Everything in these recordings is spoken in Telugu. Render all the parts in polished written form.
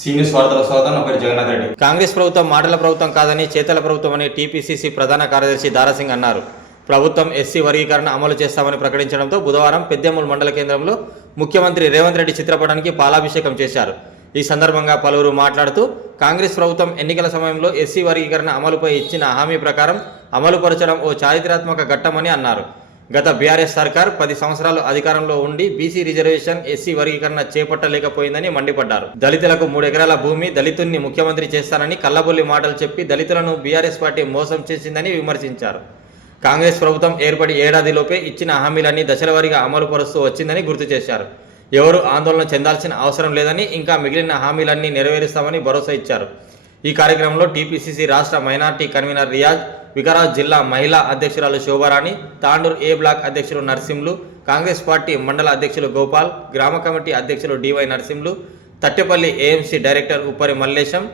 సీనియర్ వార్తల స్వాగతం. నా పేరు జగన్నాథ్ రెడ్డి. కాంగ్రెస్ ప్రభుత్వం మాటల ప్రభుత్వం కాదని చేతల ప్రభుత్వం అని టీపీసీసీ ప్రధాన కార్యదర్శి దారాసింగ్ అన్నారు. ప్రభుత్వం ఎస్సీ వర్గీకరణ అమలు చేస్తామని ప్రకటించడంతో బుధవారం పెద్దేముల్ మండల కేంద్రంలో ముఖ్యమంత్రి రేవంత్ రెడ్డి చిత్రపటానికి పాలాభిషేకం చేశారు. ఈ సందర్భంగా పలువురు మాట్లాడుతూ కాంగ్రెస్ ప్రభుత్వం ఎన్నికల సమయంలో ఎస్సీ వర్గీకరణ అమలుపై ఇచ్చిన హామీ ప్రకారం అమలుపరచడం ఓ చారిత్రాత్మక ఘట్టమని అన్నారు. గత బీఆర్ఎస్ సర్కార్ 10 సంవత్సరాలు అధికారంలో ఉండి బీసీ రిజర్వేషన్ ఎస్సీ వర్గీకరణ చేపట్టలేకపోయిందని మండిపడ్డారు. దళితులకు 3 ఎకరాల భూమి, దళితుల్ని ముఖ్యమంత్రి చేస్తానని కల్లబొల్లి మాటలు చెప్పి దళితులను బీఆర్ఎస్ పార్టీ మోసం చేసిందని విమర్శించారు. కాంగ్రెస్ ప్రభుత్వం ఏర్పడి ఏడాదిలోపే ఇచ్చిన హామీలన్నీ దశలవారీగా అమలు పరుస్తూ వచ్చిందని గుర్తు చేశారు. ఎవరు ఆందోళన చెందాల్సిన అవసరం లేదని, ఇంకా మిగిలిన హామీలన్నీ నెరవేరుస్తామని భరోసా ఇచ్చారు. ఈ కార్యక్రమంలో టీపీసీసీ రాష్ట్ర మైనార్టీ కన్వీనర్ రియాజ్, వికారాబాద్ జిల్లా మహిళా అధ్యక్షురాలు శోభారాణి, తాండూర్ ఏ బ్లాక్ అధ్యక్షులు నర్సింహులు, కాంగ్రెస్ పార్టీ మండల అధ్యక్షులు గోపాల్, గ్రామ కమిటీ అధ్యక్షులు DY Narsimhulu, Tattepalli AMC director Uppari Mallesham,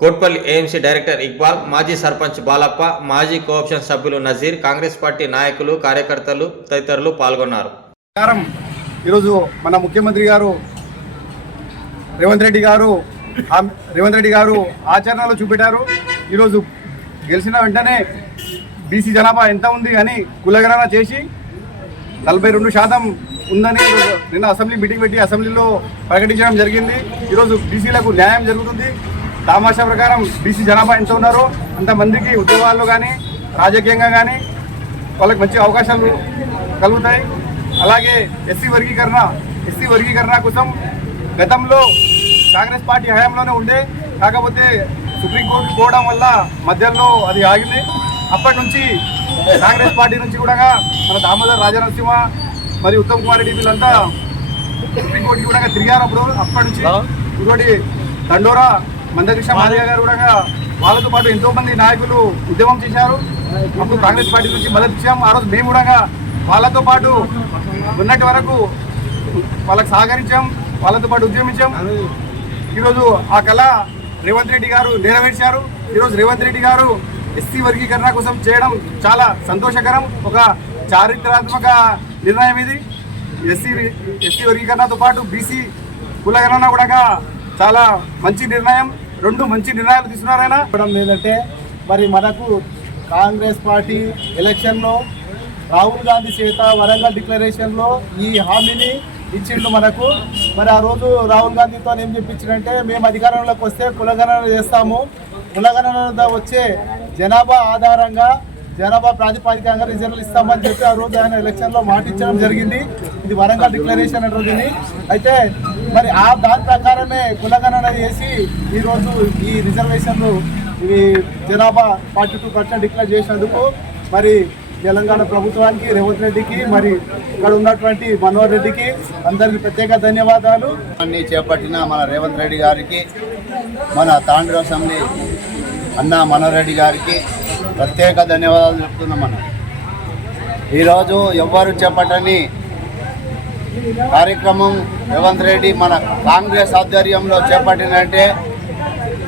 Kotpalli AMC director Iqbal, మాజీ సర్పంచ్ బాలప్ప, మాజీ కోఆప్షన్ సభ్యులు నజీర్, కాంగ్రెస్ పార్టీ నాయకులు, కార్యకర్తలు తదితరులు పాల్గొన్నారు. ఈరోజు మన ముఖ్యమంత్రి గారు రేవంత్ రెడ్డి గారు ఆచరణలో చూపెట్టారు. ఈరోజు గెలిచిన వెంటనే బీసీ జనాభా ఎంత ఉంది అని కులగణన చేసి 42% ఉందని నిన్న అసెంబ్లీ మీటింగ్ పెట్టి అసెంబ్లీలో ప్రకటించడం జరిగింది. ఈరోజు బీసీలకు న్యాయం జరుగుతుంది. తమాషా ప్రకారం బీసీ జనాభా ఎంత ఉన్నారో అంతమందికి ఉద్యోగాల్లో కానీ రాజకీయంగా కానీ వాళ్ళకి మంచి అవకాశాలు కలుగుతాయి. అలాగే ఎస్సీ వర్గీకరణ కోసం గతంలో కాంగ్రెస్ పార్టీ హయాంలోనే ఉండే, కాకపోతే సుప్రీంకోర్టుకు పోవడం వల్ల మధ్యలో అది ఆగింది. అప్పటి నుంచి కాంగ్రెస్ పార్టీ నుంచి కూడా మన దామోదర్ రాజనరసింహ మరియు ఉత్తమ్ కుమార్ రెడ్డి వీళ్ళంతా సుప్రీంకోర్టుకి కూడా తిరిగారు. అప్పటి నుంచి ఇంకోటి దండోరా మందకృష్ణ మాదిగ గారు కూడా వాళ్ళతో పాటు ఎంతోమంది నాయకులు ఉద్యమం చేశారు. అప్పుడు కాంగ్రెస్ పార్టీ నుంచి మద్దతు ఇచ్చాం. ఆ రోజు మేము కూడా వాళ్ళతో పాటు ఉన్నటి వరకు వాళ్ళకి సహకరించాం, వాళ్ళతో పాటు ఉద్యమించాం. ఈరోజు ఆ కళ రేవంత్ రెడ్డి గారు నెరవేర్చారు. ఈరోజు రేవంత్ రెడ్డి గారు ఎస్సీ వర్గీకరణ కోసం చేయడం చాలా సంతోషకరం, ఒక చారిత్రాత్మక నిర్ణయం ఇది. ఎస్సీ వర్గీకరణతో పాటు బీసీ కులగణన కూడా చాలా మంచి నిర్ణయం. 2 మంచి నిర్ణయాలు తీసుకున్నారైనా ఏంటంటే మరి మనకు కాంగ్రెస్ పార్టీ ఎలక్షన్లో రాహుల్ గాంధీ చేత వరంగల్ డిక్లరేషన్లో ఈ హామీని ఇచ్చిండు మనకు. మరి ఆ రోజు రాహుల్ గాంధీతో ఏం చెప్పించిందంటే మేము అధికారంలోకి వస్తే కులగణన చేస్తాము, కులగణన వచ్చే జనాభా ఆధారంగా జనాభా ప్రాతిపదికంగా రిజర్వులు ఇస్తామని చెప్పి ఆ రోజు ఆయన ఎలక్షన్లో మాట ఇచ్చడం జరిగింది. ఇది వరంగల్ డిక్లరేషన్ అంటుంది. అయితే మరి దాని ప్రకారమే కులగణన చేసి ఈరోజు ఈ రిజర్వేషన్లు ఇవి జనాభా 42% డిక్లేర్ చేసినందుకు మరి తెలంగాణ ప్రభుత్వానికి, రేవంత్ రెడ్డికి, మరి ఇక్కడ ఉన్నటువంటి మనోహర్ రెడ్డికి అందరికీ ప్రత్యేక ధన్యవాదాలు. అన్ని చేపట్టిన మన రేవంత్ రెడ్డి గారికి, మన తాండూరు అసెంబ్లీ అన్న మనోహర్ రెడ్డి గారికి ప్రత్యేక ధన్యవాదాలు చెప్తున్నాం. మనం ఈరోజు ఎవ్వరు చేపట్టని కార్యక్రమం రేవంత్ రెడ్డి మన కాంగ్రెస్ ఆధ్వర్యంలో చేపట్టినంటే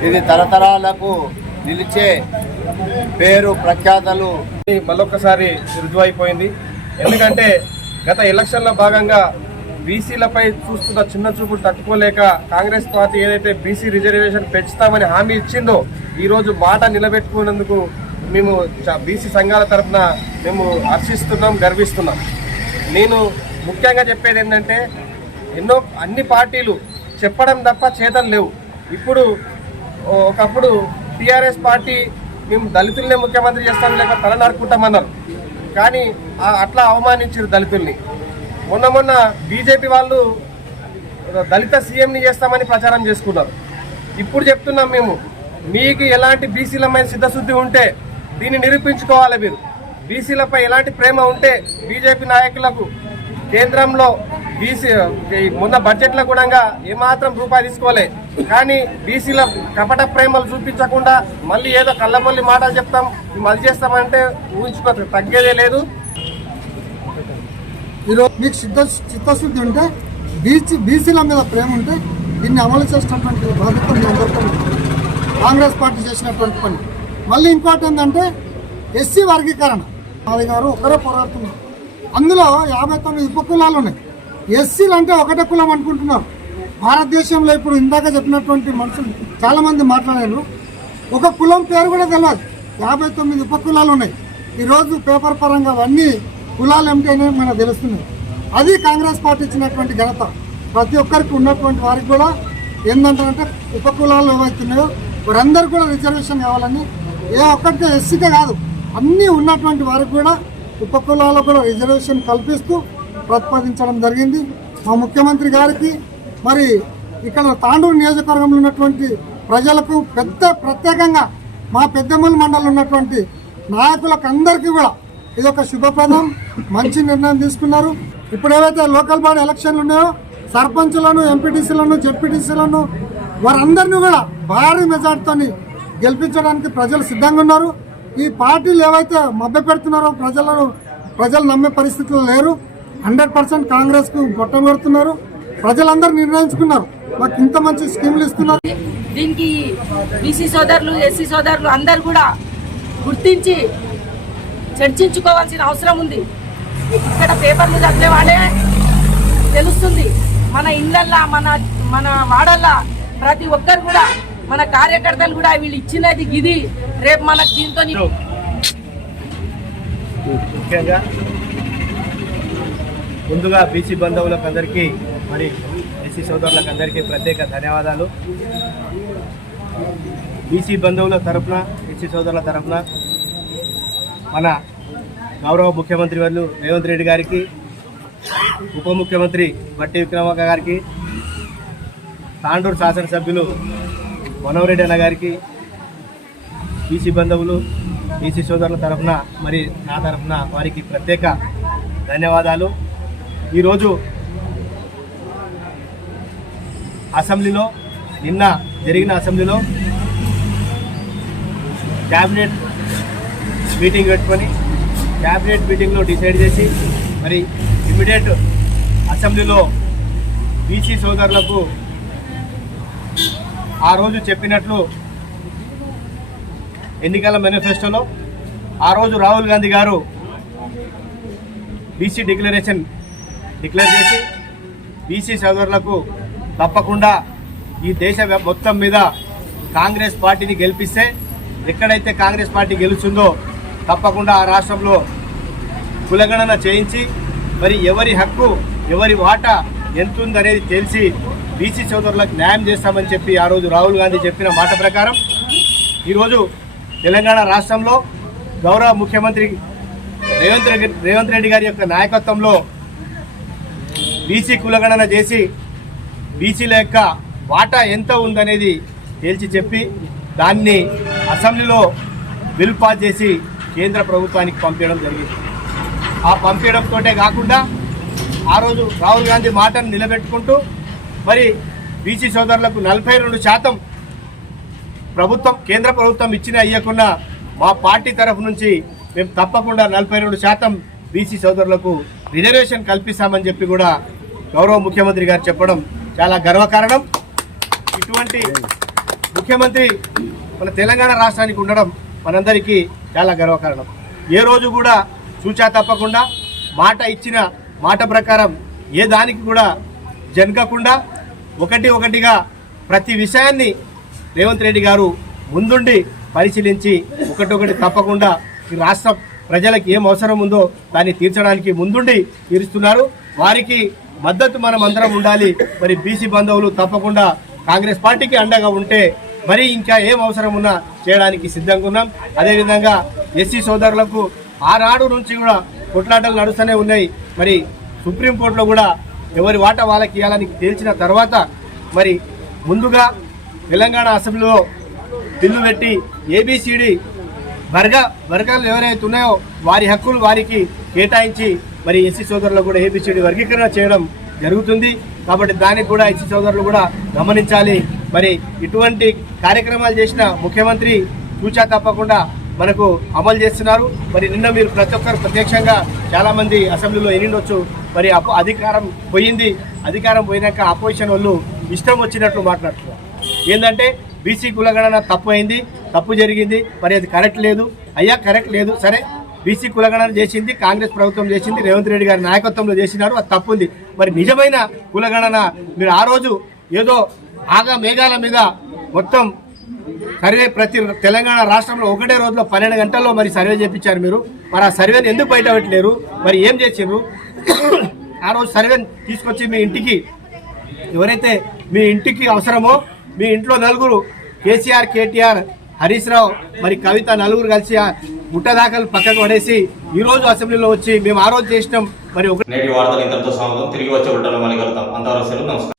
ఇది తరతరాలకు నిలిచే పేరు ప్రఖ్యాతలు మళ్ళొక్కసారి రుజువైపోయింది. ఎందుకంటే గత ఎలక్షన్లో భాగంగా బీసీలపై చూస్తున్న చిన్న చూపులు తట్టుకోలేక కాంగ్రెస్ పార్టీ ఏదైతే బీసీ రిజర్వేషన్ పెంచుతామని హామీ ఇచ్చిందో ఈరోజు మాట నిలబెట్టుకున్నందుకు మేము బీసీ సంఘాల తరఫున మేము హర్షిస్తున్నాం, గర్విస్తున్నాం. నేను ముఖ్యంగా చెప్పేది ఏంటంటే అన్ని పార్టీలు చెప్పడం తప్ప చేతలు లేవు. ఇప్పుడు ఒకప్పుడు టీఆర్ఎస్ పార్టీ మేము దళితులనే ముఖ్యమంత్రి చేస్తాం లేక తల నరుకుంటామన్నారు, కానీ అట్లా అవమానించారు దళితుల్ని. మొన్న బీజేపీ వాళ్ళు దళిత సీఎంని చేస్తామని ప్రచారం చేసుకున్నారు. ఇప్పుడు చెప్తున్నాం మేము, మీకు ఎలాంటి బీసీలపై సిద్ధశుద్ధి ఉంటే దీన్ని నిరూపించుకోవాలి. మీరు బీసీలపై ఎలాంటి ప్రేమ ఉంటే బీజేపీ నాయకులకు కేంద్రంలో మొన్న బడ్జెట్లో కూడా ఏమాత్రం రూపాయి తీసుకోలే, కానీ బీసీల కపట ప్రేమలు చూపించకుండా మళ్ళీ ఏదో కళ్ళబొల్లి మాటలు చెప్తాం, మళ్ళీ చేస్తామంటే ఊహించుకో తగ్గేదే లేదు. ఈరోజు మీకు చిత్తశుద్ధి ఉంటే బీసీల మీద ప్రేమ ఉంటే దీన్ని అమలు చేసినటువంటి బాధ్యత మీ అందరితో కాంగ్రెస్ పార్టీ చేసినటువంటి పని. మళ్ళీ ఇంకోటి ఏంటంటే ఎస్సీ వర్గీకరణ మాది గారు ఒకరే పోరాడుతున్నారు. అందులో 59 ఉపకులాలు ఉన్నాయి. ఎస్సీలు అంటే ఒకటే కులం అనుకుంటున్నారు. భారతదేశంలో ఇప్పుడు ఇందాక చెప్పినటువంటి మనుషులు చాలామంది మాట్లాడారు. ఒక కులం పేరు కూడా తెలియదు. 59 ఉపకులాలు ఉన్నాయి. ఈరోజు పేపర్ పరంగా అవన్నీ కులాలు ఏమిటనే మనకు తెలుస్తున్నాయి. అది కాంగ్రెస్ పార్టీ ఇచ్చినటువంటి ఘనత. ప్రతి ఒక్కరికి ఉన్నటువంటి వారికి కూడా ఏంటంటే ఉపకులాలు ఏవైతున్నాయో వారందరూ కూడా రిజర్వేషన్ కావాలని, ఏ ఒక్కరికి ఎస్సీకే కాదు అన్నీ ఉన్నటువంటి వారికి కూడా ఉపకులాలకు కూడా రిజర్వేషన్ కల్పిస్తూ ప్రతిపాదించడం జరిగింది. మా ముఖ్యమంత్రి గారికి మరి ఇక్కడ తాండూరు నియోజకవర్గంలో ఉన్నటువంటి ప్రజలకు ప్రత్యేకంగా మా పెద్దమూలు మండలం ఉన్నటువంటి నాయకులకు అందరికీ కూడా ఇది ఒక శుభప్రదం, మంచి నిర్ణయం తీసుకున్నారు. ఇప్పుడు ఏవైతే లోకల్ బాడీ ఎలక్షన్లు ఉన్నాయో సర్పంచులను, ఎంపీటీసీలను, జెడ్పీటీసీలను వారందరినీ కూడా భారీ మెజార్టీతో గెలిపించడానికి ప్రజలు సిద్ధంగా ఉన్నారు. ఈ పార్టీలు ఏవైతే మభ్య పెడుతున్నారో ప్రజలు నమ్మే పరిస్థితుల్లో లేరు. 100% కాంగ్రెస్కు గొట్టం కొడుతున్నారు. ప్రజలందరూ నిర్ణయించుకున్నారు, మాకు ఇంత మంచి స్కీములు ఇస్తున్నారు. దీనికి బీసీ సోదరులు, ఎస్సీ సోదరులు అందరు కూడా గుర్తించి చర్చించుకోవాల్సిన అవసరం ఉంది. ఇక్కడ పేపర్లు చదివే వాళ్ళే తెలుస్తుంది. మన ఇళ్ళల్లా, మన వాడల్లా ప్రతి ఒక్కరు కూడా, మన కార్యకర్తలు కూడా వీళ్ళు ఇచ్చినది గిది, రేపు మనకు దీంతో ముఖ్యంగా ముందుగా బీసీ బంధువులకు అందరికీ, మరి ఎస్సీ సోదరులకు అందరికీ ప్రత్యేక ధన్యవాదాలు. బీసీ బంధువుల తరఫున, ఎస్సీ సోదరుల తరఫున మన గౌరవ ముఖ్యమంత్రి వర్యులు రేవంత్ రెడ్డి గారికి, ఉప ముఖ్యమంత్రి బట్టి విక్రమార్క గారికి, తాండూరు శాసనసభ్యులు మనోహర్ రెడ్డి అన్న గారికి, బీసీ బంధువులు, బీసీ సోదరుల తరఫున మరి నా తరఫున వారికి ప్రత్యేక ధన్యవాదాలు. ఈరోజు అసెంబ్లీలో, నిన్న జరిగిన అసెంబ్లీలో క్యాబినెట్ మీటింగ్ పెట్టుకొని క్యాబినెట్ మీటింగ్లో డిసైడ్ చేసి మరి ఇమ్మీడియట్ అసెంబ్లీలో బీసీ సోదరులకు ఆ రోజు చెప్పినట్లు ఎన్నికల మేనిఫెస్టోలో ఆ రోజు రాహుల్ గాంధీ గారు బీసీ డిక్లేర్ చేసి బీసీ సోదరులకు తప్పకుండా ఈ దేశ మొత్తం మీద కాంగ్రెస్ పార్టీని గెలిపిస్తే, ఎక్కడైతే కాంగ్రెస్ పార్టీ గెలుస్తుందో తప్పకుండా ఆ రాష్ట్రంలో కులగణన చేయించి మరి ఎవరి హక్కు, ఎవరి వాటా ఎంతుందనేది తెలిసి బీసీ సోదరులకు న్యాయం చేస్తామని చెప్పి ఆ రోజు రాహుల్ గాంధీ చెప్పిన మాట ప్రకారం ఈరోజు తెలంగాణ రాష్ట్రంలో గౌరవ ముఖ్యమంత్రి రేవంత్ రెడ్డి గారి యొక్క నాయకత్వంలో బీసీ కులగణన చేసి బీసీల యొక్క వాటా ఎంత ఉందనేది తేల్చి చెప్పి దాన్ని అసెంబ్లీలో బిల్ పాస్ చేసి కేంద్ర ప్రభుత్వానికి పంపించడం జరిగింది. ఆ పంపించడంతో కాకుండా ఆ రోజు రాహుల్ గాంధీ మాటను నిలబెట్టుకుంటూ మరి బీసీ సోదరులకు 42% ప్రభుత్వం, కేంద్ర ప్రభుత్వం ఇచ్చిన ఇవ్వకుండా మా పార్టీ తరఫు నుంచి మేము తప్పకుండా 42% బీసీ సోదరులకు రిజర్వేషన్ కల్పిస్తామని చెప్పి కూడా గౌరవ ముఖ్యమంత్రి గారు చెప్పడం చాలా గర్వకారణం. ఇటువంటి ముఖ్యమంత్రి మన తెలంగాణ రాష్ట్రానికి ఉండడం మనందరికీ చాలా గర్వకారణం. ఏ రోజు కూడా సూచా తప్పకుండా మాట ఇచ్చిన మాట ప్రకారం ఏ దానికి కూడా జనకకుండా ఒకటిగా ప్రతి విషయాన్ని రేవంత్ రెడ్డి గారు ముందుండి పరిశీలించి ఒకటి తప్పకుండా ఈ రాష్ట్ర ప్రజలకు ఏం అవసరం ఉందో దాన్ని తీర్చడానికి ముందుండి తీరుస్తున్నారు. వారికి మద్దతు మనం అందరం ఉండాలి. మరి బీసీ బంధువులు తప్పకుండా కాంగ్రెస్ పార్టీకి అండగా ఉంటే మరి ఇంకా ఏం అవసరం ఉన్నా చేయడానికి సిద్ధంగా ఉన్నాం. అదేవిధంగా ఎస్సీ సోదరులకు ఆనాడు నుంచి కూడా కొట్లాటలు నడుస్తూనే ఉన్నాయి. మరి సుప్రీంకోర్టులో కూడా ఎవరి వాటా వాళ్ళకి ఇవ్వాలని తేల్చిన తర్వాత మరి ముందుగా తెలంగాణ అసెంబ్లీలో బిల్లు పెట్టి ఏబిసిడి వర్గాలు ఎవరైతే ఉన్నాయో వారి హక్కులు వారికి కేటాయించి మరి ఎస్సీ సోదరులకు కూడా ఏబిసిడి వర్గీకరణ చేయడం జరుగుతుంది. కాబట్టి దానికి కూడా ఎస్సీ సోదరులు కూడా గమనించాలి. మరి ఇటువంటి కార్యక్రమాలు చేసిన ముఖ్యమంత్రి సూచా తప్పకుండా మనకు అమలు చేస్తున్నారు. మరి నిన్న మీరు ప్రతి ఒక్కరు ప్రత్యక్షంగా చాలామంది అసెంబ్లీలో ఎన్నిండొచ్చు. మరి అధికారం పోయినాక అపోజిషన్ వాళ్ళు ఇష్టం వచ్చినట్లు మాట్లాడుతున్నారు. ఏంటంటే బీసీ కులగణన తప్పు జరిగింది, మరి అది కరెక్ట్ లేదు. అయ్యా కరెక్ట్ లేదు, సరే బీసీ కులగణన చేసింది కాంగ్రెస్ ప్రభుత్వం చేసింది, రేవంత్ రెడ్డి గారి నాయకత్వంలో చేసినారు, అది తప్పుంది. మరి నిజమైన కులగణన మీరు ఆ రోజు ఏదో ఆగా మేఘాల మీద మొత్తం సర్వే ప్రతి తెలంగాణ రాష్ట్రంలో ఒకటే రోజులో 12 గంటల్లో మరి సర్వే చేయించారు మీరు. మరి ఆ సర్వేని ఎందుకు బయట పెట్టలేరు? మరి ఏం చేసిండ్రు? ఆ రోజు సర్వేని తీసుకొచ్చి మీ ఇంటికి ఎవరైతే మీ ఇంటికి అవసరమో మీ ఇంట్లో నలుగురు కేసీఆర్, కేటీఆర్, హరీష్ రావు మరి కవిత నలుగురు కలిసి ముట్టదాఖలు పక్కకు పడేసి ఈ రోజు అసెంబ్లీలో వచ్చి మేము ఆ రోజు చేసినాం. మరి నేటి వార్తలు ఇంతటితో సమాప్తం. తిరిగి వచ్చే ఉంటాను మళ్ళీ కలుద్దాం. అంతవరకు సెలవు. నమస్కారం.